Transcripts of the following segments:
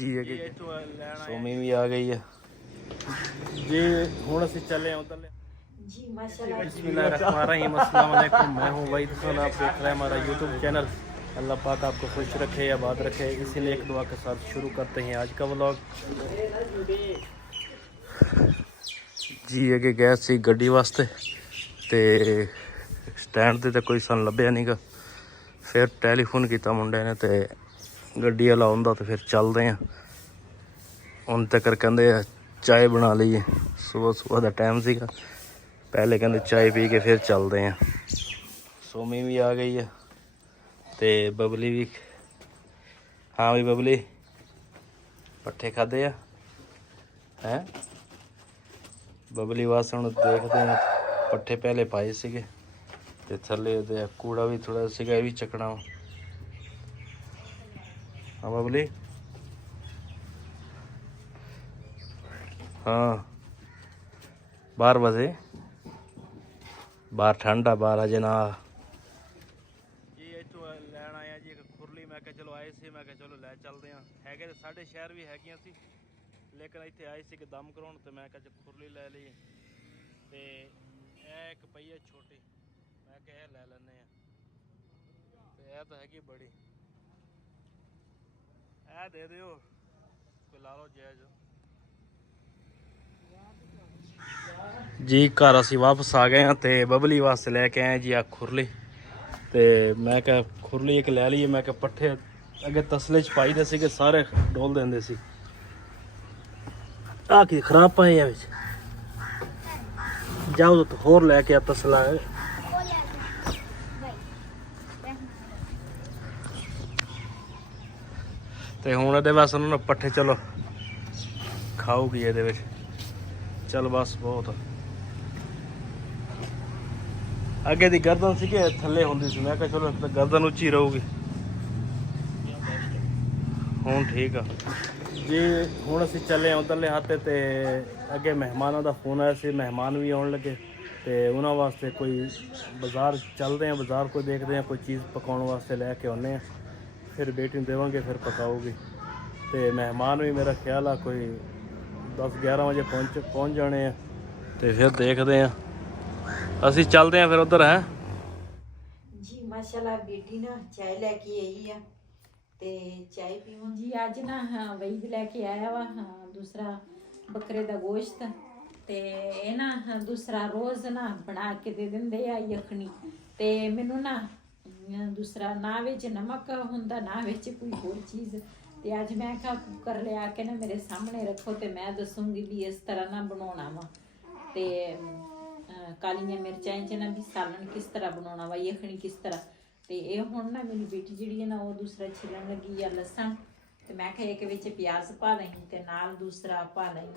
जी सोमी भी आ गई है जी। हुण असीं चले उधर जी माशाल्लाह। बिस्मिल्लाहिर्रहमानिर्रहीम। अस्सलाम वालेकुम। मैं हूँ वहीद खान, आप देख रहे हैं हमारा यूट्यूब चैनल। अल्लाह पाक आपको खुश रखे, आबाद रखे, इसी नेक दुआ के साथ शुरू करते हैं आज का व्लॉग। जी अगे गए सी गड्डी वास्ते ते स्टैंड ते कोई सन लभ्या नहीं गा। फिर टैलीफोन किया मुंडे ने ते गड्डी वाला आउंदा तो फिर चलते हैं। उन तक कहते चाय बना लीए, सुबह सुबह का टाइम सीगा। पहले कहते चाय पी के फिर चलते हैं। सोमी भी आ गई है ते बबली भी। हाँ भी बबली पट्ठे खाधे हैं। बबली वास हम देखते हैं, पट्ठे पहले पाए सीगे ते थले ते कूड़ा भी थोड़ा सीगा, ये भी चकना। हाँ बबली हाँ बाहर बजे बाहर ठंडा बाहर अजे ना जी इतों लैन आया जी एक खुरली। मैं क्या चलो आए सी, मैं क्या चलो लै चलते हैं। है साढ़े शहर भी हैगियां सी, लेकिन इतने आए सी कि दम कराउण ते मैं क्या खुरली लै ली ते एक पई है छोटी। मैं क्या लै लैने ते यह तो हैगी बड़ी। ए दे दिओ कोई ला लो जायज़। जी घर असी वापस आ गए हैं तो बबली वास्ते लैके आए जी आ खुरली। तो मैं क्या खुरली एक लै ली। मैं क्या पट्ठे अगे तसले च पाई दे सी सारे डोल देंदे सी। आ कि खराब पाए है विच जाओ तो होर लैके आ तसला है। तो हुण इहदे बस उन्होंने पट्ठे चलो खाऊगी ये चल बस बहुत। अगे दी गर्दन सी कि थले होंदी सी। मैं कहा चलो गर्दन उच्ची रहूगी। हुण ठीक आ जी। हुण असीं चले उधरले हाथे ते अगे मेहमानों का फोन आया सी, मेहमान भी आउण लगे ते उन्हां वास्ते कोई बाज़ार चलते हैं। बाज़ार कोई देखते हैं, कोई चीज़ पकाउण वास्ते लैके आउने हैं। फिर बेटी नूं देवांगे, फिर पकाऊगी। तो मेहमान भी मेरा ख्याल आ कोई 10-11 बजे पहुँच जाने हैं। तो फिर देखते हैं, असीं चलते हैं फिर उधर है। जी माशाल्लाह बेटी ना चाय लेके आई है ते चाय पीवां जी। अज ना हाँ वहीद लेके आया वा हाँ दूसरा बकरे दा गोश्त ते ये ना दूसरा रोज़ ना बना के दे दिंदे आ यखनी। ते मैनू ना दूसरा ना विच नमक हुंदा ना विच कोई होर चीज़। ते अज मैं क्या कुकर लिया के ना मेरे सामने रखो तो मैं दसूँगी भी इस तरह ना बनाना वा। ते कालियां मिर्चां च ना भी सालन किस तरह बनाना वा, यखनी किस तरह। तो ये हुण ना मेरी बेटी जी है ना वो दूसरा छिलन लगी है लसन। तो मैं क्या एक विच प्याज पा लई ते नाल दूसरा पा लई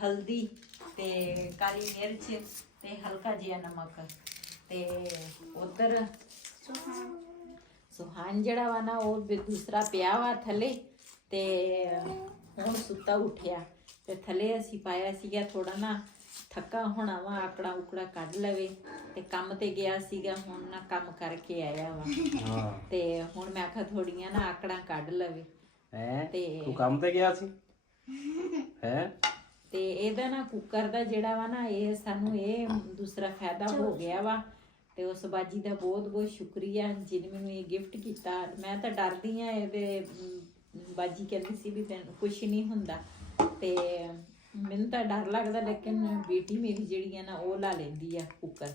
हल्दी ते काली मिर्च ते हल्का जिहा नमक। ते उधर सुहान जड़ा वा ना वो दूसरा पिया वा थले ते हुण सुता उठिया। ते थले असी पाया सीगा थोड़ा ना थका होना वा, आकड़ा उकड़ा कढ़ लवे ते काम ते गया सीगा। हुण ना काम करके आया वा ते हुण मैं आखा थोड़ियां ना आकड़ा कढ़ लवे ते तू काम ते गया सी है। ते एदा ना कुकर दा जेड़ा वा ना ये सानू ये दूसरा फायदा हो गया वा। ते उस बाजी दा बहुत बहुत शुक्रिया जिन्हें मैनू ये गिफ्ट किया। मैं तो डरदी हाँ ये बाजी कहती सी भी तैनूं कुछ नहीं हुंदा ते मैनूं तो डर लगदा, लेकिन बेटी मेरी जिहड़ी है ना वो ला लैंदी है कुकर।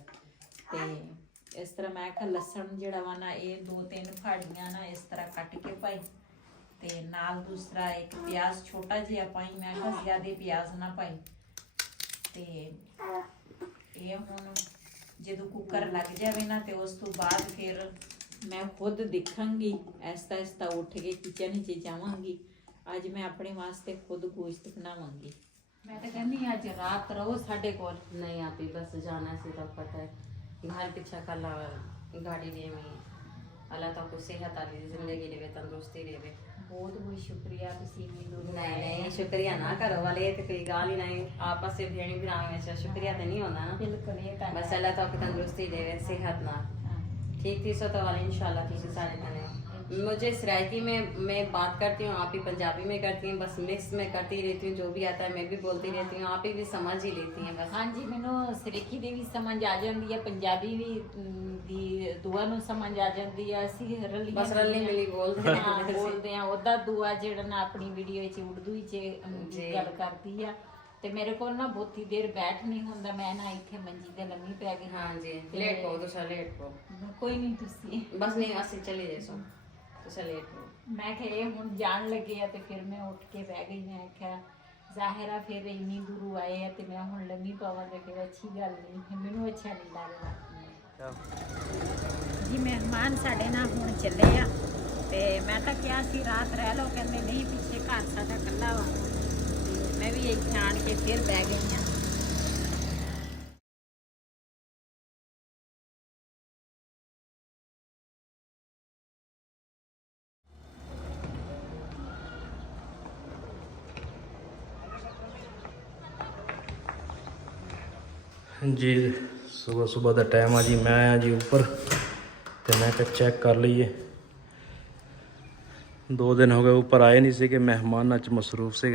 ते इस तरह मैं आखा लसन जिहड़ा वा ना ये 2-3 फाड़ियां ना इस तरह कट के पाई ते नाल दूसरा एक प्याज छोटा जिहा पाई। मैं आखा ज़्यादा प्याज ना पाई। ते ये हुण जदों कुकर लग जाए ना तो उस तो बाद फिर मैं खुद दिखांगी, ऐसा ऐसा उठ के किचन च जावांगी। अज मैं अपने वास्ते खुद गोश्त बनावांगी। मैं तो कहनी आज रात रहो साढ़े को नहीं आती, बस जाना से तो पता है घर पीछा कल गाड़ी ले में अल्लाह तो को सेहत वाली जिंदगी देवे, तंदुरुस्ती देवे। बहुत बहुत शुक्रिया। नहीं शुक्रिया ना करो वाले तो कोई गाल ही नहीं, आपस से भेड़ी भरा में शुक्रिया तो नहीं होना ना। बिल्कुल बस अल्लाह तो को तंदुरुस्ती देवे सेहत ना ठीक थी सो तो वाले इंशाल्लाह तुझे सारे तने मुझे सराइकी में मैं बात करती हूँ, आप ही पंजाबी में करती हैं, बस मिक्स में करती रहती हूँ, जो भी आता है मैं भी बोलती रहती हूँ, आप ही भी समझ ही लेती हैं बस। ਹਾਂਜੀ ਮੈਨੂੰ ਸਰੀਕੀ ਦੀ ਵੀ ਸਮਝ ਆ ਜਾਂਦੀ ਹੈ, ਪੰਜਾਬੀ ਵੀ ਦੀ ਦੁਆ ਨੂੰ ਸਮਝ ਆ ਜਾਂਦੀ ਹੈ। ਅਸੀਂ ਰਲੀ ਬਸ ਰਲੀ ਮਿਲੀ ਬੋਲਦੇ ਹਾਂ ਬੋਲਦੇ ਆ। ਉਹਦਾ ਦੁਆ ਜਿਹੜਾ ਨਾ ਆਪਣੀ ਵੀਡੀਓ 'ਚ ਉਰਦੂ 'ਚ ਗੱਲ ਕਰਦੀ ਆ ਤੇ ਮੇਰੇ ਕੋਲ ਨਾ ਬਹੁਤੀ ਦੇਰ ਬੈਠ ਨਹੀਂ ਹੁੰਦਾ, ਮੈਂ ਨਾ ਇੱਥੇ ਮੰਜੀ ਤੇ ਲੰਮੀ ਪੈ ਗਈ। हाँ जी, लेट पाओ तुसा लेट पाओ, ਕੋਈ ਨਹੀਂ ਤੁਸੀਂ बस नहीं असि चली जाए तुसा लेट पाओ। ਮੈਂ ਕਿਹਾ ਇਹ ਹੁਣ ਜਾਣ ਲੱਗੇ ਆ ਤੇ ਫਿਰ ਮੈਂ ਉੱਠ ਕੇ ਬਹਿ ਗਈ। ਮੈਂ ਕਿਹਾ ਜ਼ਾਹਿਰਾ ਫਿਰ ਇੰਨੀ ਦੂਰੋਂ ਆਏ ਆ ਤੇ ਮੈਂ ਹੁਣ ਲੰਮੀ ਪਾਵਾਂ ਤੇ ਫਿਰ ਅੱਛੀ ਗੱਲ ਨਹੀਂ, ਮੈਨੂੰ ਅੱਛਾ ਨਹੀਂ ਲੱਗਦਾ ਜੀ। ਮਹਿਮਾਨ ਸਾਡੇ ਨਾਲ ਹੁਣ ਚੱਲੇ ਆ ਤੇ ਮੈਂ ਤਾਂ ਕਿਹਾ ਸੀ ਰਾਤ ਰਹਿ ਲਓ, ਕਹਿੰਦੇ ਨਹੀਂ ਪਿੱਛੇ ਘਰ ਸਾਡਾ ਇਕੱਲਾ ਵਾ। ਤੇ ਮੈਂ ਵੀ ਇੱਥੇ ਆਣ ਕੇ ਫਿਰ ਬਹਿ ਗਈ ਆ। जी सुबह सुबह का टाइम आ जी, मैं आया जी ऊपर तो मैं कहा चेक कर लीए। 2 दिन हो गए ऊपर आए नहीं थे, मेहमाना च मसरूफ से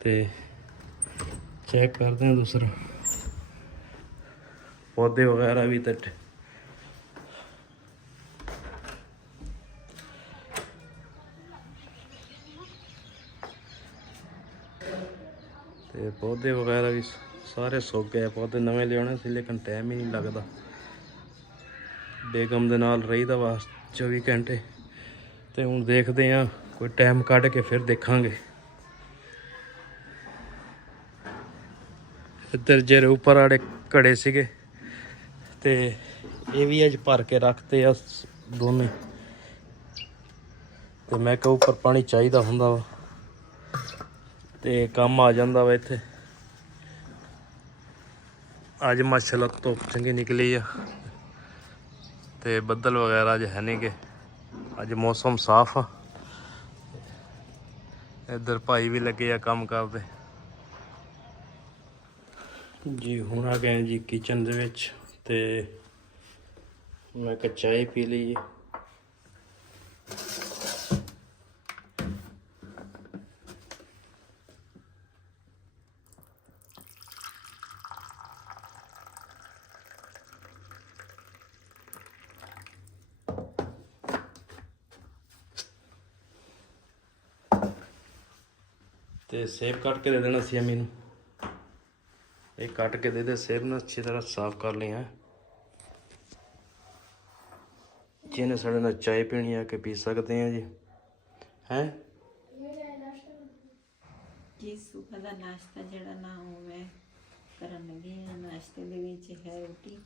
ते चेक करते हैं दूसरा पौधे वगैरह भी तो पौधे वगैरह भी सारे सुक गए। पौधे नवे लियाने थे लेकिन टाइम ही नहीं लगता। बेगम दे नाल रहीदा वा 24 घंटे तो हुण देखते हैं कोई टाइम कढ़ के फिर देखांगे। इधर जेरे ऊपर आड़े घड़े सीगे ते ये भी अज भर के रखते आ दोनों। तो मैं कहा ऊपर पानी चाहिदा हुंदा वा ते काम आ जांदा वा इत्थे। अज माशाअल्लाह धुप चंगी निकली आ ते बदल वगैरह अज है नहीं गे, अज मौसम साफ आ। इधर भाई भी लगे आ काम करदे जी। हुण आ गए जी किचन दे विच ते मैं कहा चाय पी लीए। ਤੇ सेब कट के दे देना सी अम्मी नूं। एक कट के दे दे सेब ना, अच्छी तरह साफ कर लिया। जिन्हें साढ़े नाल चाय पीनी आके पी सकते हैं जी। हैं ਜੀ ਸੁਬਹ ਦਾ ਨਾਸ਼ਤਾ ਜਿਹੜਾ ਨਾ ਉਹ ਮੈਂ ਕਰਨ ਲੱਗੀ ਹਾਂ। ਨਾਸ਼ਤੇ ਦੇ ਵਿੱਚ ਹੈ ਰੋਟੀ,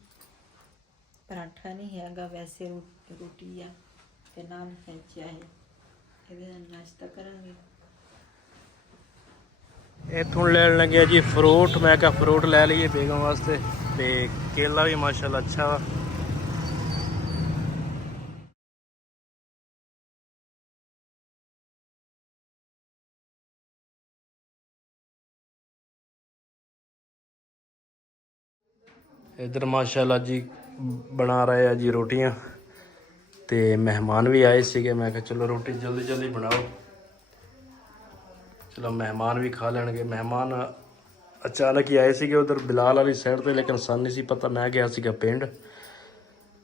ਪਰਾਠਾ ਨਹੀਂ ਹੈਗਾ ਵੈਸੇ ਰੋਟੀ ਆ ਤੇ ਨਾਲ ਹੈ ਚਾਹ। ਇਹਦੇ ਨਾਲ ਨਾਸ਼ਤਾ ਕਰਾਂਗੇ। इथों लैन लगे जी फ्रूट। मैं क्या फ्रूट लै लीए बेगम वास्ते ते केला भी माशाल्लाह अच्छा वा। इधर माशाल्लाह जी बना रहे हैं जी रोटियां ते मेहमान भी आए सीगे। मैं कहा चलो रोटी जल्दी जल्दी बनाओ, चलो मेहमान भी खा लैणगे। मेहमान अचानक ही आए सीगे उधर बिलाल वाली साइड ते, लेकिन सन नहीं सी पता। मैं गया सीगा पिंड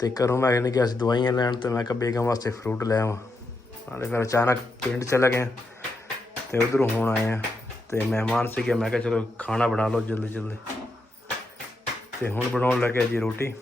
ते घरों मैं कहने गया सी दवाइयां लैण ते मैं कहा बेगम वास्ते फ्रूट लै आवां। नाले फिर अचानक पिंड चले गए ते उधरों हुण आए हैं ते मेहमान सीगे। मैं कहा चलो खाना बना लो जल्दी जल्दी ते हुण बनाउण लगे जी रोटी।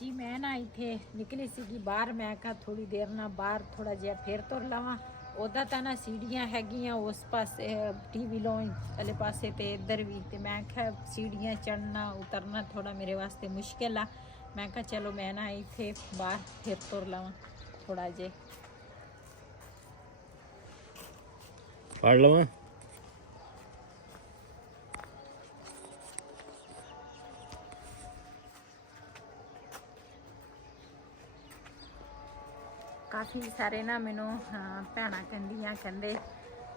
ਜੀ ਮੈਂ ਨਾ ਇੱਥੇ ਨਿਕਲੀ ਸੀਗੀ ਬਾਹਰ। ਮੈਂ ਕਿਹਾ ਥੋੜੀ ਦੇਰ ਨਾਲ ਬਾਹਰ ਥੋੜਾ ਜਿਹਾ ਫੇਰ ਤੁਰ ਲਵਾਂ। ਉੱਦਾਂ ਤਾਂ ਨਾ ਸੀੜੀਆਂ ਹੈਗੀਆਂ ਉਸ ਪਾਸੇ ਟੀਵੀ ਲੋਨ ਵਾਲੇ ਪਾਸੇ ਤੇ ਇੱਧਰ ਵੀ, ਤੇ ਮੈਂ ਕਿਹਾ ਸੀੜੀਆਂ ਚੜਨਾ ਉਤਰਨਾ ਥੋੜਾ ਮੇਰੇ ਵਾਸਤੇ ਮੁਸ਼ਕਿਲ ਆ। ਮੈਂ ਕਿਹਾ ਚਲੋ ਮੈਂ ਨਾ ਇੱਥੇ ਬਾਹਰ ਫਿਰ ਤੁਰ ਲਵਾਂ ਥੋੜਾ ਜਿਹਾ। ਫੜ ਲਵਾਂ। ਕਾਫੀ ਸਾਰੇ ਨਾ ਮੈਨੂੰ ਭੈਣਾਂ ਕਹਿੰਦੇ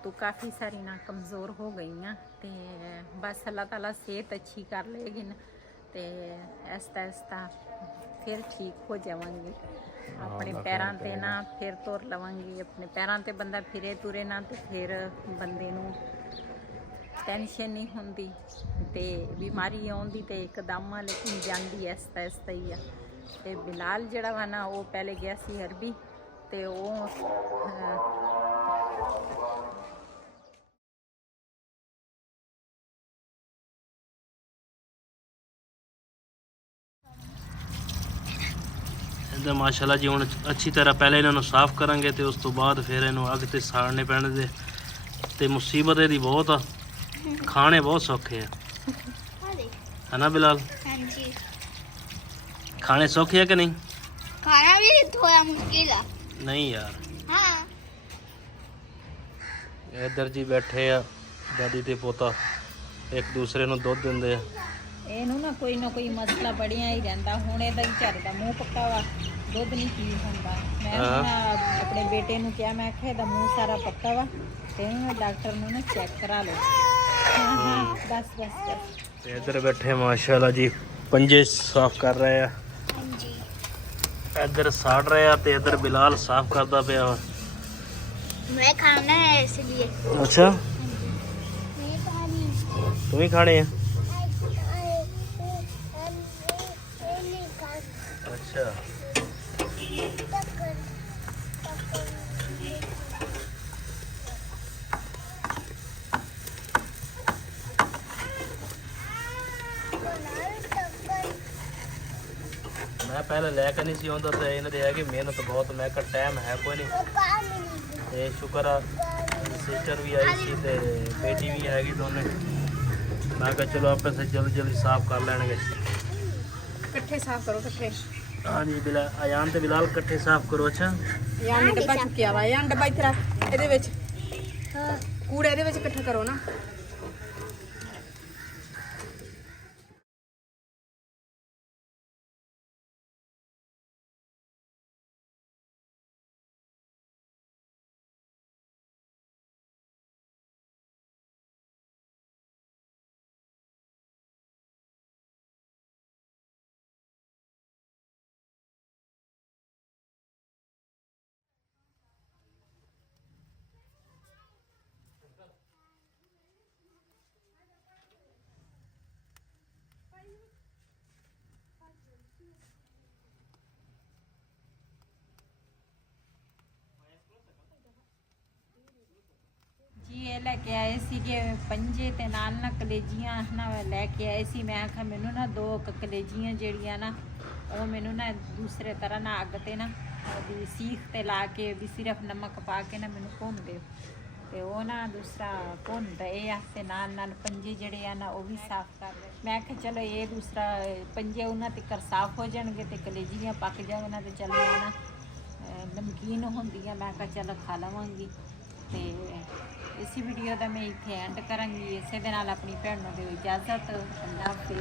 ਤੂੰ ਕਾਫੀ ਸਾਰੀ ਨਾ ਕਮਜ਼ੋਰ ਹੋ ਗਈ ਆ ਤੇ ਬਸ ਅੱਲਾਹ ਤਾਲਾ ਸਿਹਤ ਅੱਛੀ ਕਰ ਲਏਗੀ ਨਾ ਤੇ ਐਸਤਾ ਐਸਤਾ ਫਿਰ ਠੀਕ ਹੋ ਜਾਵਾਂਗੀ, ਆਪਣੇ ਪੈਰਾਂ ਤੇ ਨਾ ਫਿਰ ਤੁਰ ਲਵਾਂਗੀ। ਆਪਣੇ ਪੈਰਾਂ ਤੇ ਬੰਦਾ ਫਿਰੇ ਤੁਰੇ ਨਾ ਤੇ ਫਿਰ ਬੰਦੇ ਨੂੰ ਟੈਨਸ਼ਨ ਨਹੀਂ ਹੁੰਦੀ ਤੇ ਬਿਮਾਰੀ ਆਉਂਦੀ ਤੇ ਇੱਕਦਮ ਆ ਲੇਕਿਨ ਜਾਂਦੀ ਐਸਤਾ ਐਸਤਾ ਹੀ ਆ। ਤੇ ਬਿਲਾਲ ਜਿਹੜਾ ਵਾ ਨਾ ਉਹ ਪਹਿਲੇ ਗਿਆ ਸੀ ਅਰਬੀ ਤੇ ਉਹ ਇਹਦਾ ਮਾਸ਼ਾਅੱਲਾ ਜੀ ਹੁਣ ਅੱਛੀ ਤਰ੍ਹਾਂ ਪਹਿਲੇ ਇਹਨਾਂ ਨੂੰ ਸਾਫ਼ ਕਰਾਂਗੇ ਤੇ ਉਸ ਤੋਂ ਬਾਅਦ ਫਿਰ ਇਹਨੂੰ ਅੱਗ ਤੇ ਸਾੜਨੇ ਪੈਣਗੇ ਤੇ ਮੁਸੀਬਤ ਇਹਦੀ ਬਹੁਤ ਆ, ਖਾਣੇ ਬਹੁਤ ਸੌਖੇ ਆ ਹਨਾ ਬਿਲਾਲ? ਹਾਂਜੀ ਖਾਣੇ ਸੌਖੇ ਆ ਕਿ ਨਹੀਂ? ਖਾਣਾ ਵੀ ਥੋੜਾ ਮੁਸ਼ਕਿਲ ਆ। ਨਹੀਂ ਯਾਰ। ਹਾਂ ਇੱਧਰ ਜੀ ਬੈਠੇ ਆ ਦਾਦੀ ਤੇ ਪੋਤਾ, ਇੱਕ ਦੂਸਰੇ ਨੂੰ ਦੁੱਧ ਦਿੰਦੇ ਆ। ਇਹਨੂੰ ਨਾ ਕੋਈ ਮਸਲਾ ਬੜੀਆਂ ਹੀ ਰਹਿੰਦਾ। ਹੁਣ ਇਹਦਾ ਵਿਚਾਰੇ ਦਾ ਮੂੰਹ ਪੱਕਾ ਵਾ, ਦੁੱਧ ਨਹੀਂ ਪੀ ਹੁੰਦਾ। ਮੈਂ ਹੁਣ ਆਪਣੇ ਬੇਟੇ ਨੂੰ ਕਿਹਾ, ਮੈਂ ਕਿਹਾ ਇਹਦਾ ਮੂੰਹ ਸਾਰਾ ਪੱਕਾ ਵਾ ਤੇ ਇਹਨੂੰ ਡਾਕਟਰ ਨੂੰ ਨਾ ਚੈੱਕ ਕਰਾ ਲਓ। ਹਾਂ ਬਸ ਤੇ ਇੱਧਰ ਬੈਠੇ ਮਾਸ਼ਾਅੱਲਾ ਜੀ ਪੰਜੇ ਸਾਫ਼ ਕਰ ਰਹੇ ਆ। ਹਾਂਜੀ ਇੱਧਰ ਸਾੜ ਰਹੇ ਆ ਤੇ ਇੱਧਰ ਬਿਲਾਲ ਸਾਫ਼ ਕਰਦਾ ਪਿਆ ਵਾ। मैं खाना है इसलिए। ਅੱਛਾ मैं खानी ਤੂੰ ਵੀ ਖਾਣੇ ਆ? ਅੱਛਾ ਮੈਂ ਪਹਿਲੇ ਲੈ ਕੇ ਨਹੀਂ ਸੀ ਆਉਂਦਾ ਤੇ ਇਹਨਾਂ ਦੇ ਹੈ ਕਿ ਮਿਹਨਤ ਬਹੁਤ। ਮੈਂ ਕਿਹਾ ਟਾਈਮ ਹੈ ਕੋਈ ਨਹੀਂ ਤੇ ਸ਼ੁਕਰ ਆ ਸਿਸਟਰ ਵੀ ਆਈ ਸੀ ਤੇ ਬੇਟੀ ਵੀ ਹੈਗੀ ਦੋਨੇ। ਮੈਂ ਕਿਹਾ ਚਲੋ ਆਪੇ ਸੇ ਜਲਦੀ ਸਾਫ਼ ਕਰ ਲੈਣਗੇ। ਇਕੱਠੇ ਸਾਫ਼ ਕਰੋ ਇਕੱਠੇ। ਹਾਂਜੀ ਬਿਲਾਲ ਅਯਾਨ ਤੇ ਬਿਲਾਲ ਇਕੱਠੇ ਸਾਫ਼ ਕਰੋ। ਅੱਛਾ ਯਾਰ ਨੇ ਡੱਬਾ ਚੁੱਕਿਆ ਵਾ, ਯਾਰ ਡੱਬਾ ਇੱਥੇ ਰੱਖ, ਇਹਦੇ ਵਿੱਚ ਕੂੜਾ ਇਹਦੇ ਵਿੱਚ ਇਕੱਠਾ ਕਰੋ ਨਾ। ਜੀ ਇਹ ਲੈ ਕੇ ਆਏ ਸੀਗੇ ਪੰਜੇ ਤੇ ਨਾਲ ਨਾ ਕਲੇਜੀਆਂ ਨਾ ਲੈ ਕੇ ਆਏ ਸੀ। ਮੈਂ ਆਖਿਆ ਮੈਨੂੰ ਨਾ 2 ਕਲੇਜੀਆਂ ਜਿਹੜੀਆਂ ਨਾ ਉਹ ਮੈਨੂੰ ਨਾ ਦੂਸਰੇ ਤਰ੍ਹਾਂ ਨਾ ਅੱਗ ਤੇ ਨਾ ਵੀ ਸੀਖ ਤੇ ਲਾ ਕੇ ਵੀ ਸਿਰਫ ਨਮਕ ਪਾ ਕੇ ਨਾ ਮੈਨੂੰ ਭੁੰਨ ਦਿਓ ਤੇ ਉਹ ਨਾ ਦੂਸਰਾ ਭੁੰਨ ਰਹੇ ਆ ਤੇ ਨਾਲ ਪੰਜੇ ਜਿਹੜੇ ਆ ਨਾ ਉਹ ਵੀ ਸਾਫ਼ ਕਰ ਲਏ। ਮੈਂ ਕਿਹਾ ਚਲੋ ਇਹ ਦੂਸਰਾ ਪੰਜੇ ਉਹਨਾਂ ਤੱਕ ਸਾਫ਼ ਹੋ ਜਾਣਗੇ ਤੇ ਕਲੇਜੀਆਂ ਪੱਕ ਜਾਣਗੀਆਂ ਤੇ ਚੱਲ ਨਾ ਨਮਕੀਨ ਹੁੰਦੀਆਂ। ਮੈਂ ਕਿਹਾ ਚਲੋ ਖਾ ਲਵਾਂਗੀ ਤੇ ਇसी ਵੀਡੀਓ ਦਾ ਮੈਂ ਇੱਥੇ ਐਂਡ ਕਰਾਂਗੀ। ਇਸੇ ਦੇ ਨਾਲ ਆਪਣੀ ਭੈਣ ਨੂੰ ਦਿਓ ਇਜਾਜ਼ਤ। ਅੱਲਾਹ ਹਾਫਿਜ਼।